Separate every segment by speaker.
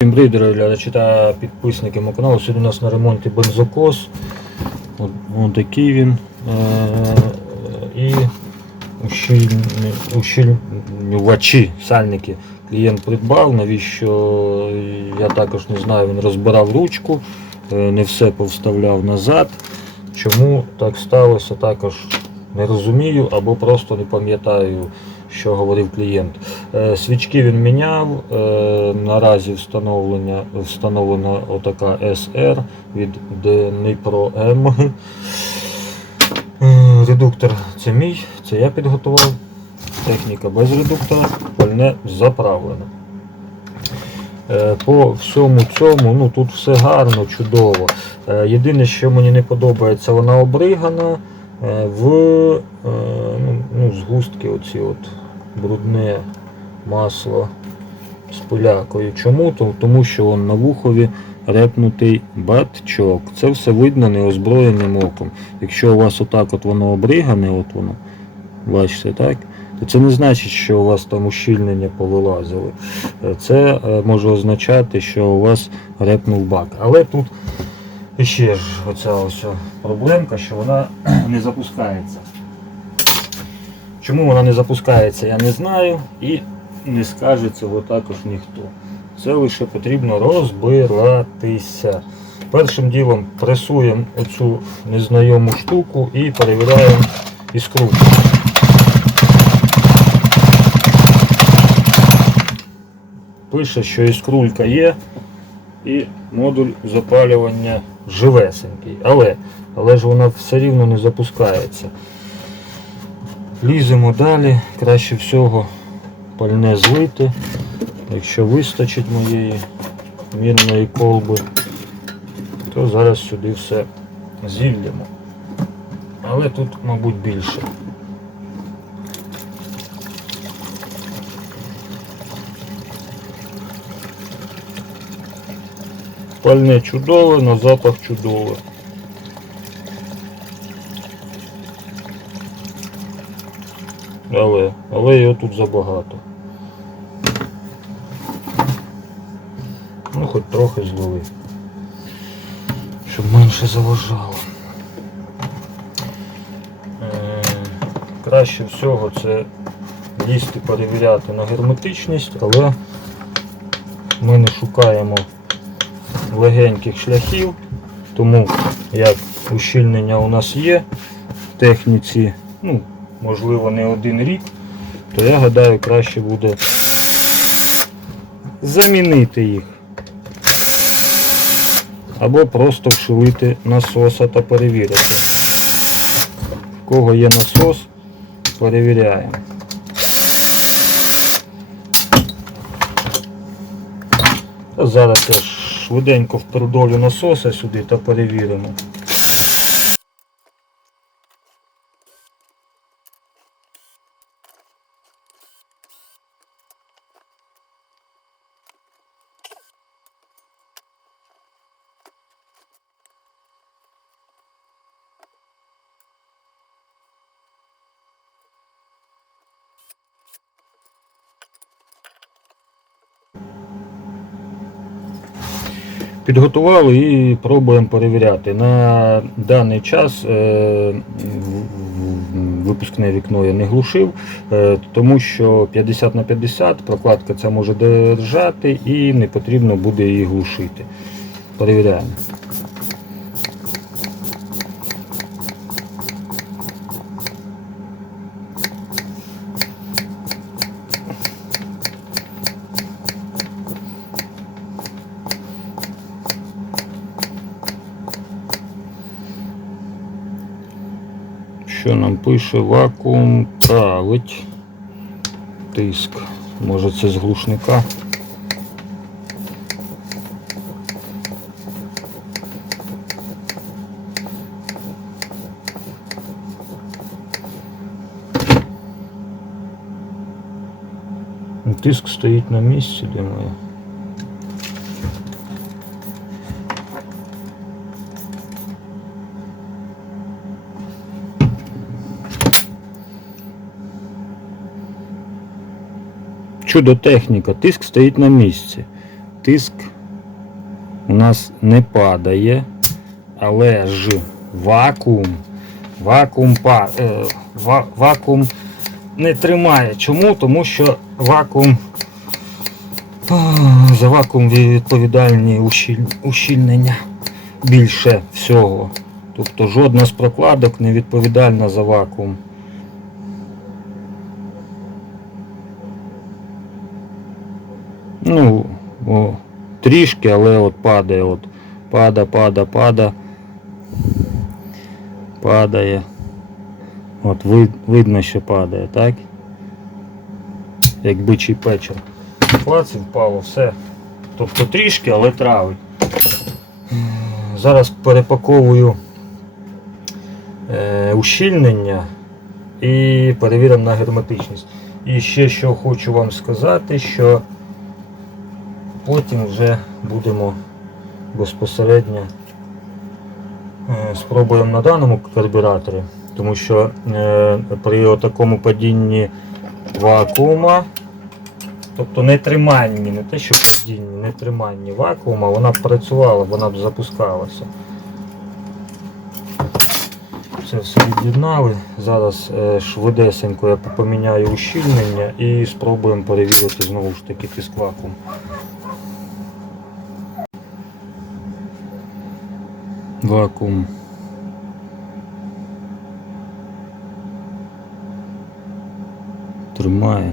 Speaker 1: Всім бридери, глядачі та підписники мого каналу. Сьогодні у нас на ремонті бензокос. От, от такий він. Е, і ущільнювачі, сальники клієнт придбав. Навіщо я також не знаю, він розбирав ручку, е, не все повставляв назад. Чому так сталося, також не розумію або просто не пам'ятаю, що говорив клієнт. Е, Свічки він міняв. е, Наразі встановлення, встановлена отака SR від Dnipro M. Е, Редуктор це мій, це я підготував. Техніка без редуктора, пальне заправлене. Е, По всьому цьому, ну тут все гарно, чудово. Єдине, що мені не подобається, вона обригана в ну, ну, згустки оці от брудне масло з пилякою. Чому? То- Тому що он на вухові репнутий батчок. Це все видно неозброєним оком. Якщо у вас отак от воно обригане, от воно, бачите, так? То це не значить, що у вас там ущільнення повилазили. Е, Це е, може означати, що у вас репнув бак. Але тут ще ж оця ось проблемка, що вона не запускається. Чому вона не запускається, я не знаю і не скаже цього також ніхто. Це лише потрібно розбиратися. Першим ділом пресуємо оцю незнайому штуку і перевіряємо іскру. Пише, що іскрулька є і модуль запалювання живесенький. Але, але ж вона все рівно не запускається. Ліземо далі, краще всього пальне злити, якщо вистачить моєї мірної колби, то зараз сюди все зіллємо. Але тут, мабуть, більше. Пальне чудове, на запах чудове. Але, але його тут забагато. Ну, хоч трохи злили. Щоб менше заважало. Е, Краще всього це лізти перевіряти на герметичність, але ми не шукаємо легеньких шляхів, тому як ущільнення у нас є в техніці, ну, можливо, не один рік, то я гадаю, краще буде замінити їх. Або просто вшилити насоса та перевірити. В кого є насос, перевіряємо. Зараз я швиденько впердолю насоса сюди та перевіримо. Підготували і пробуємо перевіряти. На даний час е, випускне вікно я не глушив, е, тому що 50 на 50 прокладка це може держати і не потрібно буде її глушити. Перевіряємо. Що нам пише вакуум править тиск. Може це з глушника. Тиск стоїть на місці, думаю. Чудо техніка, тиск стоїть на місці. тиск у нас не падає, але ж вакуум, вакуум, па- е, ва- вакуум не тримає. Чому? Тому що вакуум за вакуум відповідальні ущіль- ущільнення більше всього. Тобто жодна з прокладок не відповідальна за вакуум. Ну, о, трішки, але от падає, от пада, пада, пада. Падає. От вид, видно, що падає, так? Як бичий печер. Клац і впало, все. Тобто трішки, але травить. Зараз перепаковую е, ущільнення і перевіримо на герметичність. І ще що хочу вам сказати, що потім вже будемо безпосередньо е, спробуємо на даному карбюраторі, тому що е, при такому падінні вакуума, тобто не триманні, не те, що падінні, не триманні вакуума, вона б працювала, вона б запускалася. Це все від'єднали. Зараз е, швидесенько я поміняю ущільнення і спробуємо перевірити знову ж таки тиск вакуум. Вакуум. Тримає.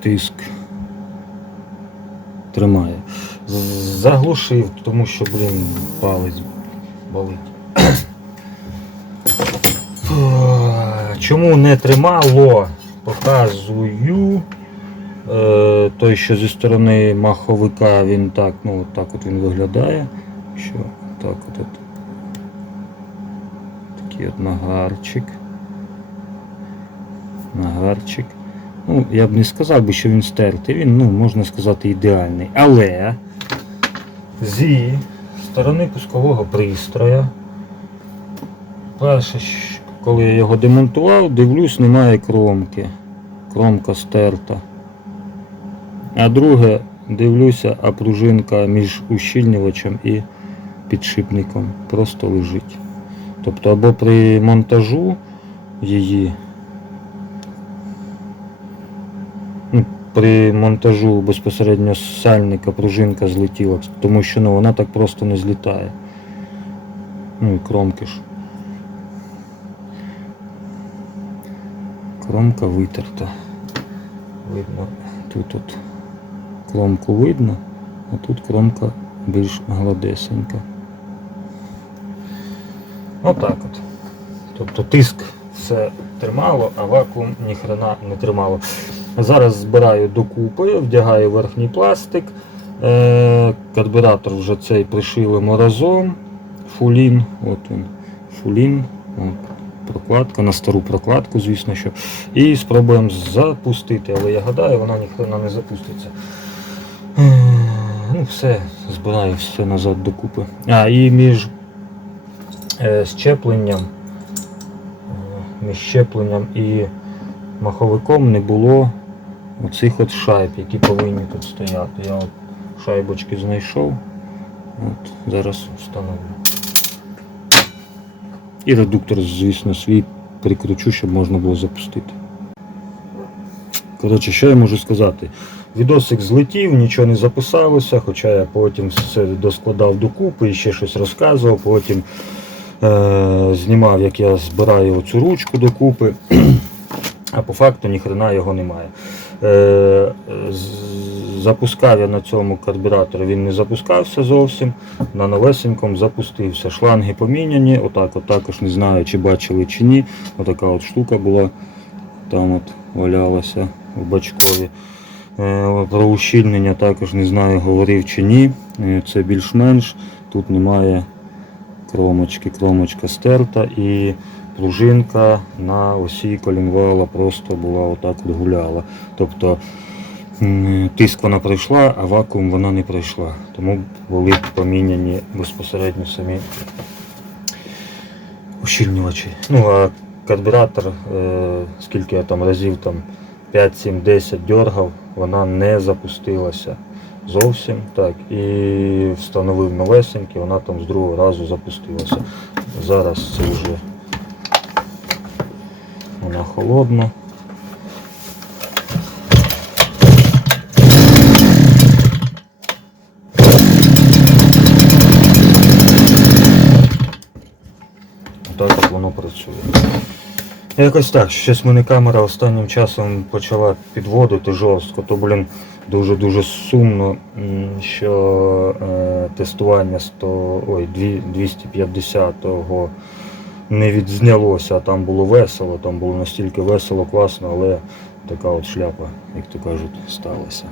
Speaker 1: Тиск. Тримає. Заглушив, тому що, блін, палець болить. Чому не тримало? Показую. Е, той, що зі сторони маховика, він так, ну так от він виглядає. Що так от, от. Такий от нагарчик. Нагарчик. Ну, я б не сказав би, що він стертий, він, ну, можна сказати, ідеальний. Але зі сторони пускового пристрою, перше, щ- коли я його демонтував, дивлюсь, немає кромки. Кромка стерта. А друге, дивлюся, а пружинка між ущільнювачем і підшипником просто лежить. Тобто або при монтажу її, ну, при монтажу безпосередньо сальника пружинка злетіла, тому що ну, вона так просто не злітає. Ну і кромки ж. Кромка витерта. Видно, тут от кромку видно, а тут кромка більш гладесенька. Отак от. Тобто тиск все тримало, а вакуум ніхрена не тримало. Зараз збираю докупи, вдягаю верхній пластик. Е, карбюратор вже цей пришилимо разом. Фулін, от він, фулін, от, прокладка, на стару прокладку, звісно що. І спробуємо запустити, але я гадаю, вона ніхрена не запуститься. Ну, все, збираю все назад докупи. А, і між е, щепленням, е, між щепленням і маховиком не було оцих от шайб, які повинні тут стояти. Я от шайбочки знайшов. От, зараз встановлю. І редуктор, звісно, свій прикручу, щоб можна було запустити. Коротше, що я можу сказати? Відосик злетів, нічого не записалося, хоча я потім все доскладав докупи і ще щось розказував, потім е- знімав, як я збираю оцю ручку докупи, а по факту ніхрена його немає. Е- запускав я на цьому карбюраторі, він не запускався зовсім, на новесенькому запустився. Шланги поміняні, отак от також не знаю, чи бачили чи ні. Отака от штука була, там от валялася в бачкові. Е, Про ущільнення також не знаю, говорив чи ні. Е, Це більш-менш. Тут немає кромочки. Кромочка стерта і пружинка на осі колінвала просто була отак от гуляла. Тобто тиск вона пройшла, а вакуум вона не пройшла. Тому були поміняні безпосередньо самі ущільнювачі. Ну, а карбюратор, е, скільки я там разів там 5, 7, 10 дергав, вона не запустилася зовсім. Так, і встановив новесенький, вона там з другого разу запустилася. Зараз це вже вона холодна. Так воно працює. Якось так, щось мене камера останнім часом почала підводити жорстко, то, блін, дуже-дуже сумно, що е, тестування 100, ой, дві- 250-го не відзнялося, там було весело, там було настільки весело, класно, але така от шляпа, як то кажуть, сталася.